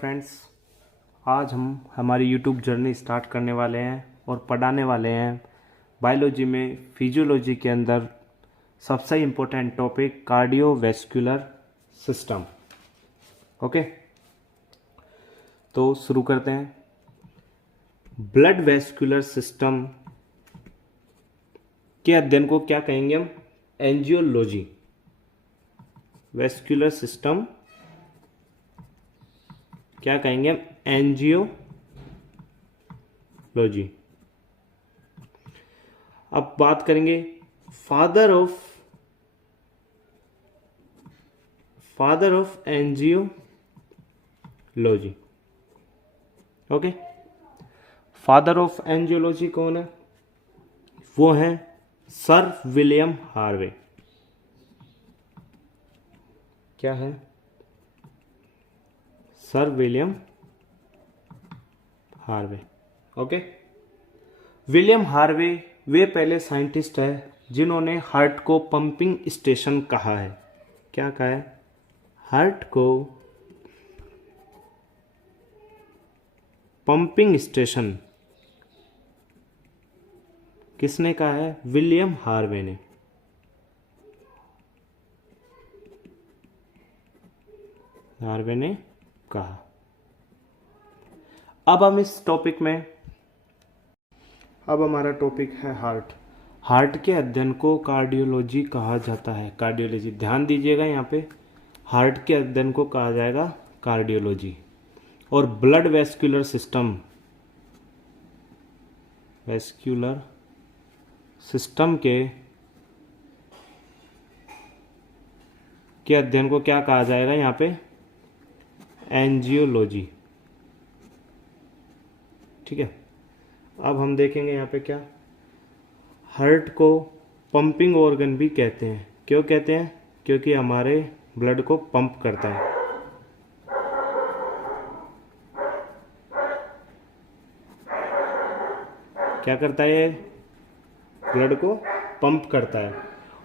Friends, आज हम हमारी यूट्यूब जर्नी स्टार्ट करने वाले हैं और पढ़ाने वाले हैं बायोलॉजी में फिजियोलॉजी के अंदर सबसे important topic cardiovascular system. Okay, तो शुरू करते हैं। ब्लड वैस्कुलर सिस्टम के अध्ययन को क्या कहेंगे हम? एंजियोलॉजी। वैस्कुलर सिस्टम क्या कहेंगे हम? एंजियोलॉजी। अब बात करेंगे father of angiology. Okay, father of angiology कौन है? वो है सर विलियम हार्वे। क्या है? Sir William Harvey. Okay, William Harvey वे पहले साइंटिस्ट है जिन्होंने हार्ट को पंपिंग स्टेशन कहा है। क्या कहा है? हार्ट को पंपिंग स्टेशन किसने कहा है? विलियम हार्वे ने। हार्वे ने कहा। अब हम इस टॉपिक में, अब हमारा टॉपिक है हार्ट। हार्ट के अध्ययन को कार्डियोलॉजी कहा जाता है। कार्डियोलॉजी, ध्यान दीजिएगा यहाँ पे, हार्ट के अध्ययन को कहा जाएगा कार्डियोलॉजी। और ब्लड वैस्कुलर सिस्टम के अध्ययन को क्या कहा जाएगा यहाँ पे? एंजियोलॉजी। ठीक है, अब हम देखेंगे यहाँ पे क्या, हार्ट को पंपिंग ऑर्गन भी कहते हैं। क्यों कहते हैं? क्योंकि हमारे ब्लड को पंप करता है। क्या करता है? ये ब्लड को पंप करता है।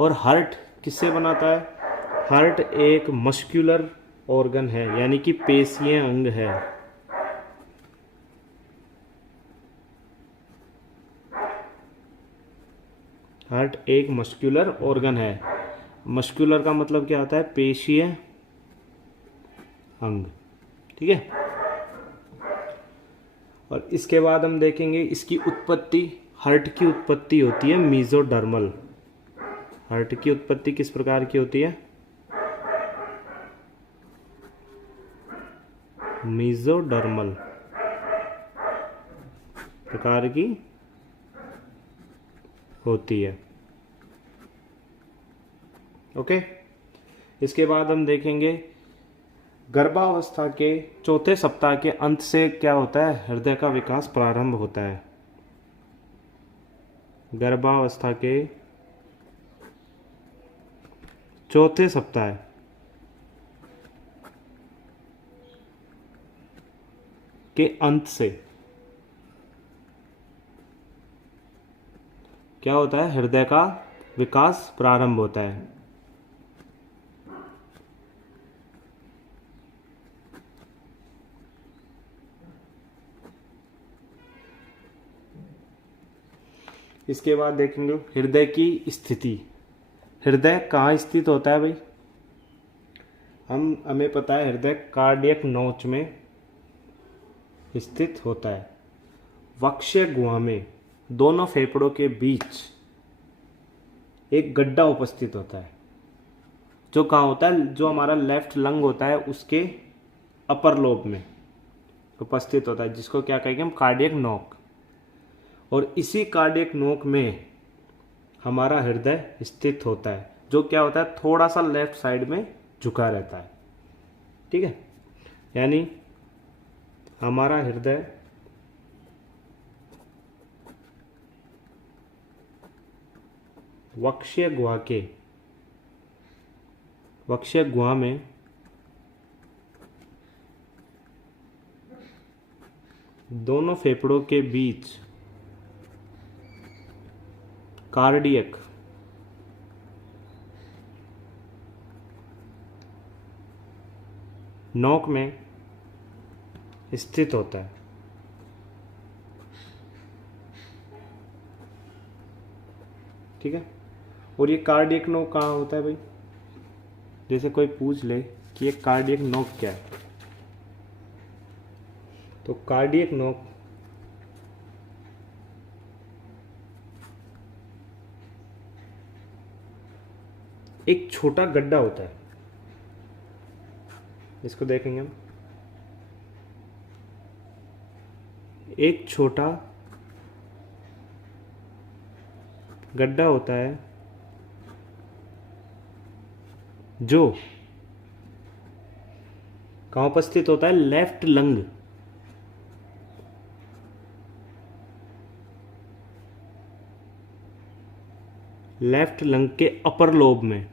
और हार्ट किससे बनाता है? हार्ट एक मस्कुलर ऑर्गन है, यानी कि पेशीय अंग है। हार्ट एक मस्कुलर ऑर्गन है। मस्कुलर का मतलब क्या होता है? पेशीय अंग। ठीक है, और इसके बाद हम देखेंगे इसकी उत्पत्ति। हार्ट की उत्पत्ति होती है मीजोडर्मल। हार्ट की उत्पत्ति किस प्रकार की होती है? मीजोडर्मल प्रकार की होती है। ओके, इसके बाद हम देखेंगे गर्भावस्था के चौथे सप्ताह के अंत से क्या होता है? हृदय का विकास प्रारंभ होता है। गर्भावस्था के चौथे सप्ताह के अंत से क्या होता है? हृदय का विकास प्रारंभ होता है। इसके बाद देखेंगे हृदय की स्थिति। हृदय कहाँ स्थित होता है भाई? हमें पता है हृदय कार्डियक नोच में स्थित होता है। वक्षीय गुहा में दोनों फेफड़ों के बीच एक गड्ढा उपस्थित होता है, जो कहाँ होता है? जो हमारा लेफ्ट लंग होता है उसके अपर लोब में उपस्थित होता है, जिसको क्या कहेंगे हम? कार्डियक नोक। और इसी कार्डियक नोक में हमारा हृदय स्थित होता है, जो क्या होता है? थोड़ा सा लेफ्ट साइड में झुका रहता है। ठीक है, यानी हमारा हृदय वक्षीय गुहा में दोनों फेफड़ों के बीच कार्डियक नोक में स्थित होता है। ठीक है। और ये कार्डियक नोक कहाँ होता है भाई? जैसे कोई पूछ ले कि ये कार्डियक नोक क्या है, तो कार्डियक नोक एक छोटा गड्ढा होता है। इसको देखेंगे हम। एक छोटा गड्ढा होता है जो कहाँ उपस्थित होता है? लेफ्ट लंग, लेफ्ट लंग के अपर लोब में।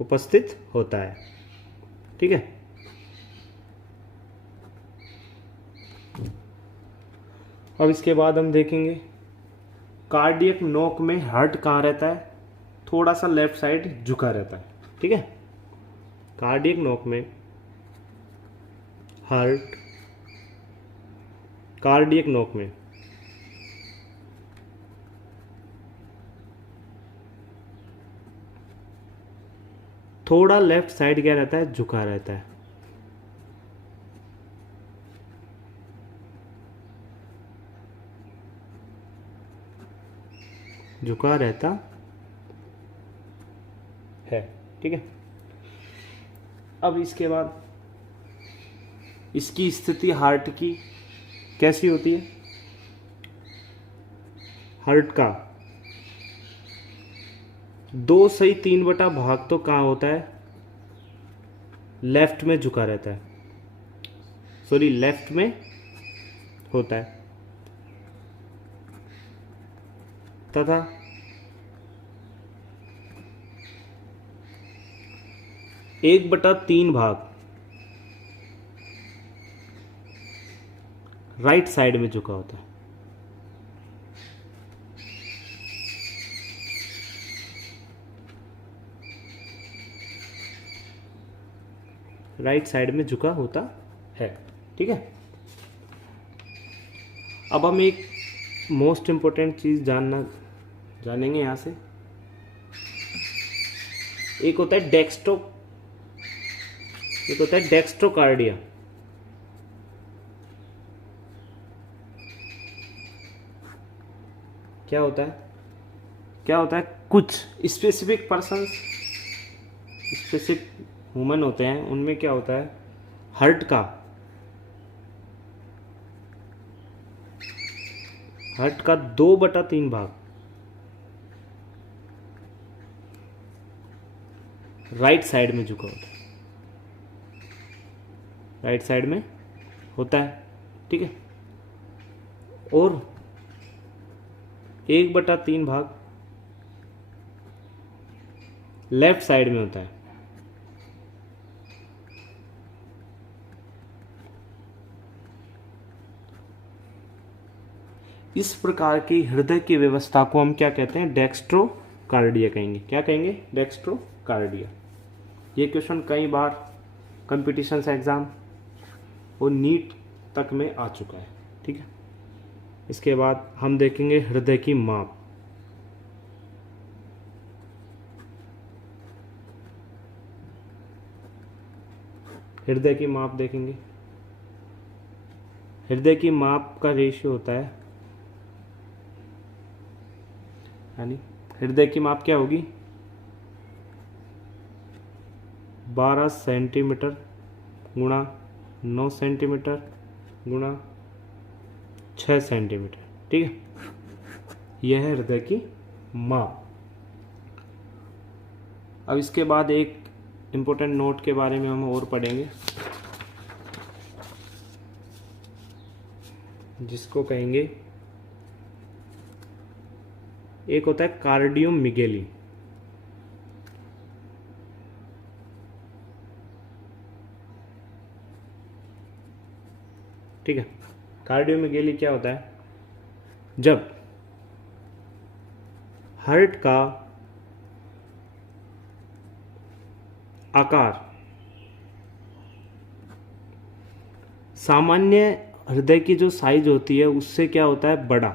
उपस्थित होता है। ठीक है। अब इसके बाद हम देखेंगे कार्डियक नोक में हार्ट कहाँ रहता है? थोड़ा सा लेफ्ट साइड झुका रहता है। ठीक है। कार्डियक नोक में हार्ट, कार्डियक नोक में थोड़ा लेफ्ट साइड क्या रहता है? झुका रहता है। झुका रहता है। ठीक है। अब इसके बाद इसकी स्थिति हार्ट की कैसी होती है? हार्ट का 2/3 भाग तो कहाँ होता है? लेफ्ट में झुका रहता है, सॉरी लेफ्ट में होता है, तथा 1/3 भाग राइट साइड में झुका होता है। राइट साइड में झुका होता है। ठीक है। अब हम एक मोस्ट इंपॉर्टेंट चीज जानेंगे यहां से। एक होता है डेक्स्ट्रोकार्डिया। क्या होता है? कुछ स्पेसिफिक पर्सन्स, स्पेसिफिक ह्यूमन होते हैं, उनमें क्या होता है? हार्ट का 2/3 भाग राइट साइड में झुका होता है। राइट साइड में होता है। ठीक है। और 1/3 भाग लेफ्ट साइड में होता है। इस प्रकार की हृदय की व्यवस्था को हम क्या कहते हैं? डेक्स्ट्रोकार्डिया कहेंगे। क्या कहेंगे? डेक्स्ट्रोकार्डिया। ये क्वेश्चन कई बार कंपटीशन एग्जाम और नीट तक में आ चुका है। ठीक है। इसके बाद हम देखेंगे हृदय की माप। हृदय की माप देखेंगे। हृदय की माप का रेशियो होता है, यानी हृदय की माप क्या होगी? 12 सेंटीमीटर गुणा 9 सेंटीमीटर गुणा 6 सेंटीमीटर। ठीक है। यह है हृदय की माप। अब इसके बाद एक इम्पोर्टेंट नोट के बारे में हम और पढ़ेंगे, जिसको कहेंगे, एक होता है कार्डियोमिगेली। ठीक है। कार्डियोमिगेली क्या होता है? जब हार्ट का आकार सामान्य हृदय की जो साइज होती है उससे क्या होता है, बड़ा।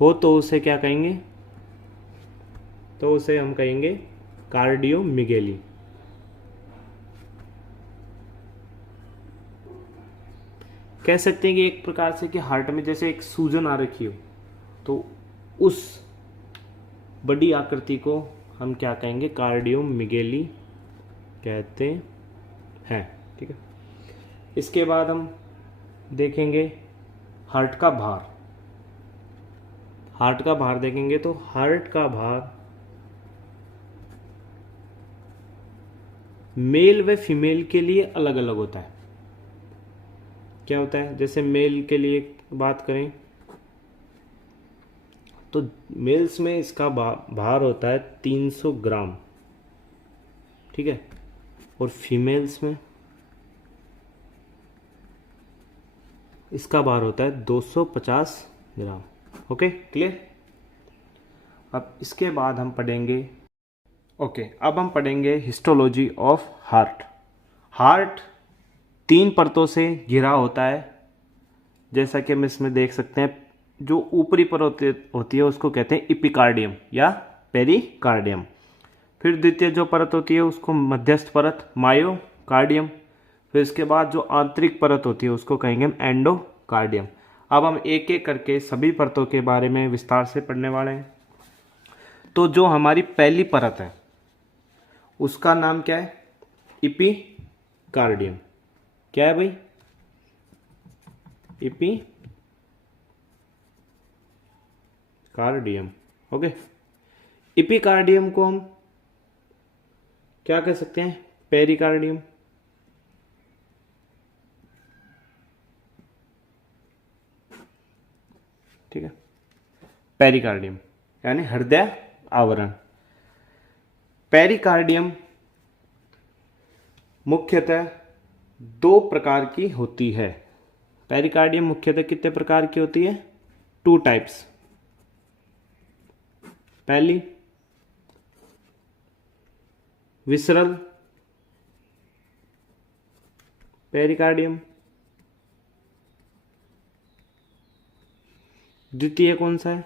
हो तो उसे क्या कहेंगे, तो उसे हम कहेंगे कार्डियोमिगेली। कह सकते हैं कि एक प्रकार से कि हार्ट में जैसे एक सूजन आ रखी हो, तो उस बड़ी आकृति को हम क्या कहेंगे, कार्डियोमिगेली कहते हैं। ठीक है, इसके बाद हम देखेंगे हार्ट का भार। हार्ट का भार देखेंगे तो हार्ट का भार मेल व फीमेल के लिए अलग अलग होता है। क्या होता है, जैसे मेल के लिए बात करें तो मेल्स में इसका भार होता है 300 ग्राम। ठीक है, और फीमेल्स में इसका भार होता है 250 ग्राम। Okay, clear. अब इसके बाद हम पढ़ेंगे, अब हम पढ़ेंगे हिस्टोलॉजी ऑफ हार्ट। हार्ट 3 परतों से घिरा होता है, जैसा कि हम इसमें देख सकते हैं। जो ऊपरी परत होती है उसको कहते हैं इपिकार्डियम या पेरिकार्डियम। फिर द्वितीय जो परत होती है उसको मध्यस्थ परत, मायोकार्डियम। फिर इसके बाद जो आंतरिक परत होती है उसको कहेंगे हम एंडोकार्डियम। अब हम एक एक करके सभी परतों के बारे में विस्तार से पढ़ने वाले हैं। तो जो हमारी पहली परत है उसका नाम क्या है, इपिकार्डियम। क्या है भाई, इपिकार्डियम। ओके, इपिकार्डियम को हम क्या कह सकते हैं, पेरिकार्डियम। ठीक है, पेरिकार्डियम यानी हृदय आवरण। पेरिकार्डियम मुख्यतः 2 प्रकार की होती है। पेरिकार्डियम मुख्यतः कितने प्रकार की होती है, 2 टाइप्स। पहली विसरल पेरिकार्डियम, द्वितीय कौन सा है,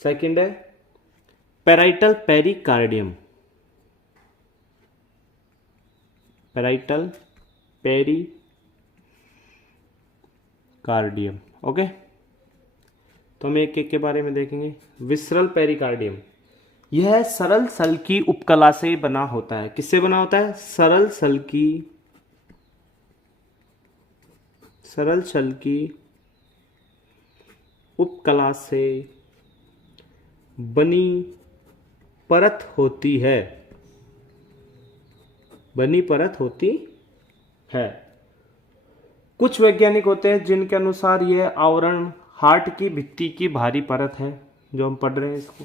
सेकंड है parietal pericardium. Parietal pericardium. Okay, तो हम एक एक के बारे में देखेंगे। विसरल पेरिकार्डियम, यह सरल सल की उपकला से बना होता है। किससे बना होता है, सरल सल की उपकला से बनी परत होती है। कुछ वैज्ञानिक होते हैं जिनके अनुसार यह आवरण हार्ट की भित्ति की भारी परत है, जो हम पढ़ रहे हैं इसको।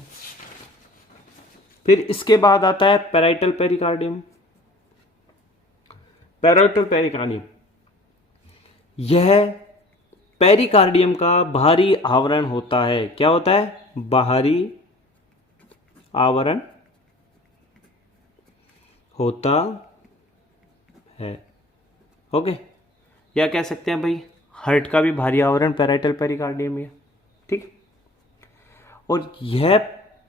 फिर इसके बाद आता है पैराइटल पेरिकार्डियम। पैराइटल पेरिकार्डियम यह पेरिकार्डियम का बाहरी आवरण होता है। क्या होता है, बाहरी आवरण होता है। ओके, या कह सकते हैं भाई हार्ट का भी बाहरी आवरण पैराइटल पेरिकार्डियम है। ठीक, और यह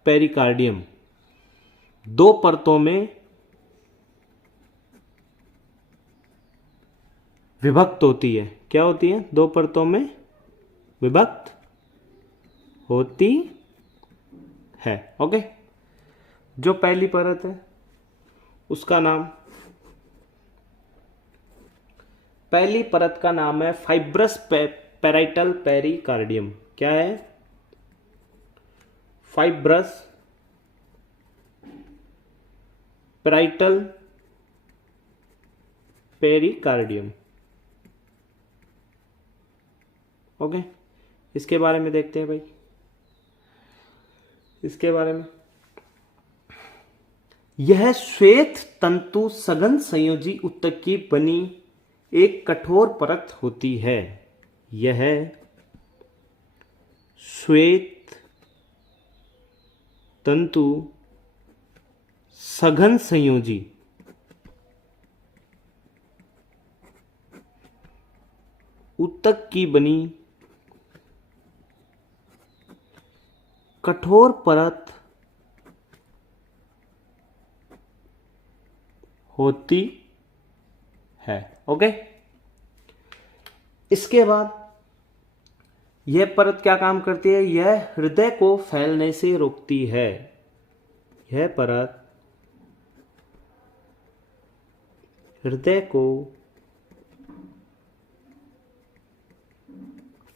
पेरिकार्डियम 2 परतों में विभक्त होती है। क्या होती है, 2 परतों में विभक्त होती है। ओके, जो पहली परत है उसका नाम, पहली परत का नाम है फाइब्रस पैराइटल पेरिकार्डियम। क्या है, फाइब्रस पैराइटल पेरिकार्डियम। ओके, इसके बारे में देखते हैं भाई। इसके बारे में, यह श्वेत तंतु सघन संयोजी ऊतक की बनी एक कठोर परत होती है। यह श्वेत तंतु सघन संयोजी ऊतक की बनी कठोर परत होती है। ओके, इसके बाद यह परत क्या काम करती है? यह हृदय को फैलने से रोकती है। यह परत हृदय को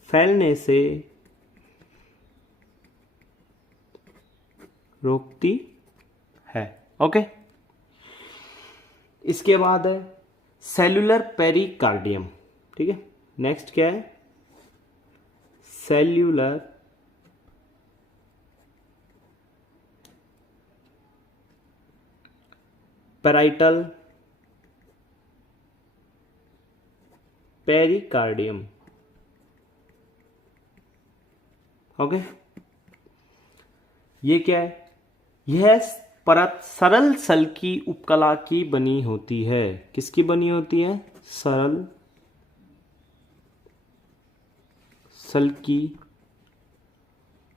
फैलने से रोकती है। ओके, इसके बाद है सेल्यूलर पेरिकार्डियम। ठीक है, नेक्स्ट क्या है? Cellular parietal pericardium. ओके, ये क्या है? यह परत सरल सल की उपकला की बनी होती है। किसकी बनी होती है? सरल सल की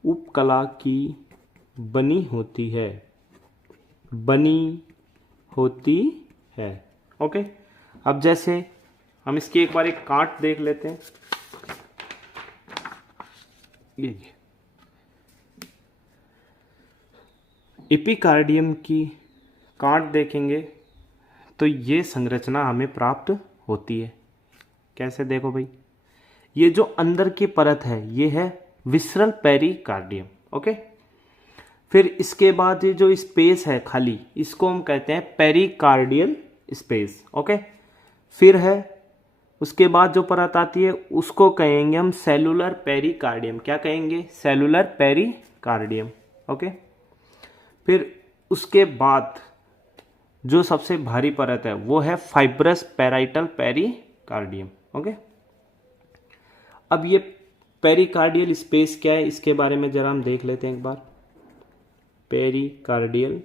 उपकला की बनी होती है। बनी होती है। ओके, अब जैसे हम इसकी एक बार एक काट देख लेते हैं। ये एपिकार्डियम की काट देखेंगे तो ये संरचना हमें प्राप्त होती है। कैसे? देखो भाई, ये जो अंदर की परत है ये है विसरल पेरिकार्डियम। ओके, फिर इसके बाद ये जो स्पेस है खाली, इसको हम कहते हैं पेरिकार्डियल स्पेस। ओके, फिर है उसके बाद जो परत आती है उसको कहेंगे हम सेलुलर पेरिकार्डियम। क्या कहेंगे? Cellular pericardium. ओके, फिर उसके बाद जो सबसे भारी परत है वो है फाइब्रस पेराइटल पेरिकार्डियम। ओके, अब ये पेरिकार्डियल स्पेस क्या है इसके बारे में जरा हम देख लेते हैं एक बार। Pericardial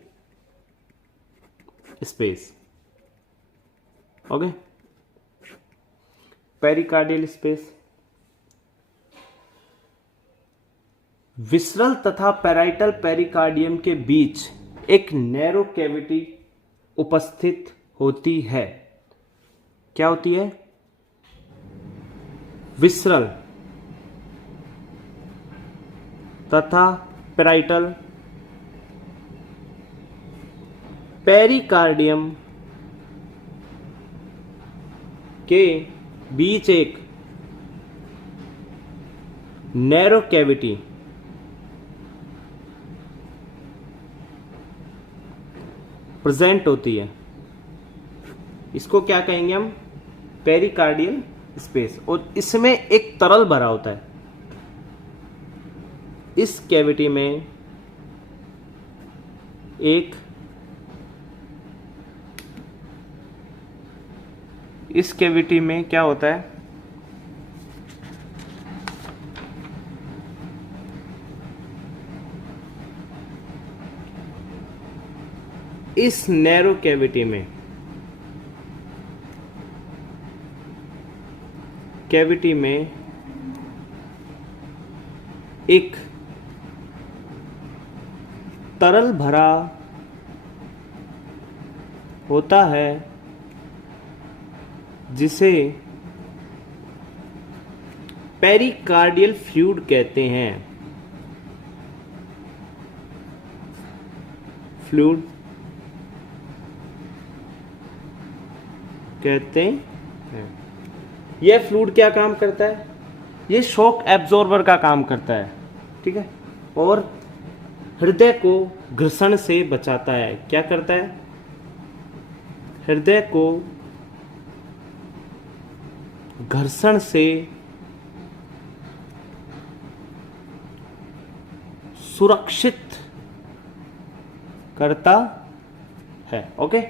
space. Okay, pericardial space visceral तथा पेराइटल पेरिकार्डियम के बीच एक नैरो कैविटी उपस्थित होती है। क्या होती है? विसरल तथा पेराइटल पेरिकार्डियम के बीच एक नैरो कैविटी प्रेजेंट होती है। इसको क्या कहेंगे हम? Pericardial space. और इसमें एक तरल भरा होता है। इस कैविटी में इस कैविटी में क्या होता है? इस नैरो कैविटी में एक तरल भरा होता है जिसे पेरिकार्डियल फ्लूइड कहते हैं। फ्लूइड कहते हैं। यह फ्लूइड क्या काम करता है? ये शॉक एब्जॉर्बर का काम करता है। ठीक है, और हृदय को घर्षण से बचाता है। क्या करता है? हृदय को घर्षण से सुरक्षित करता है। ओके,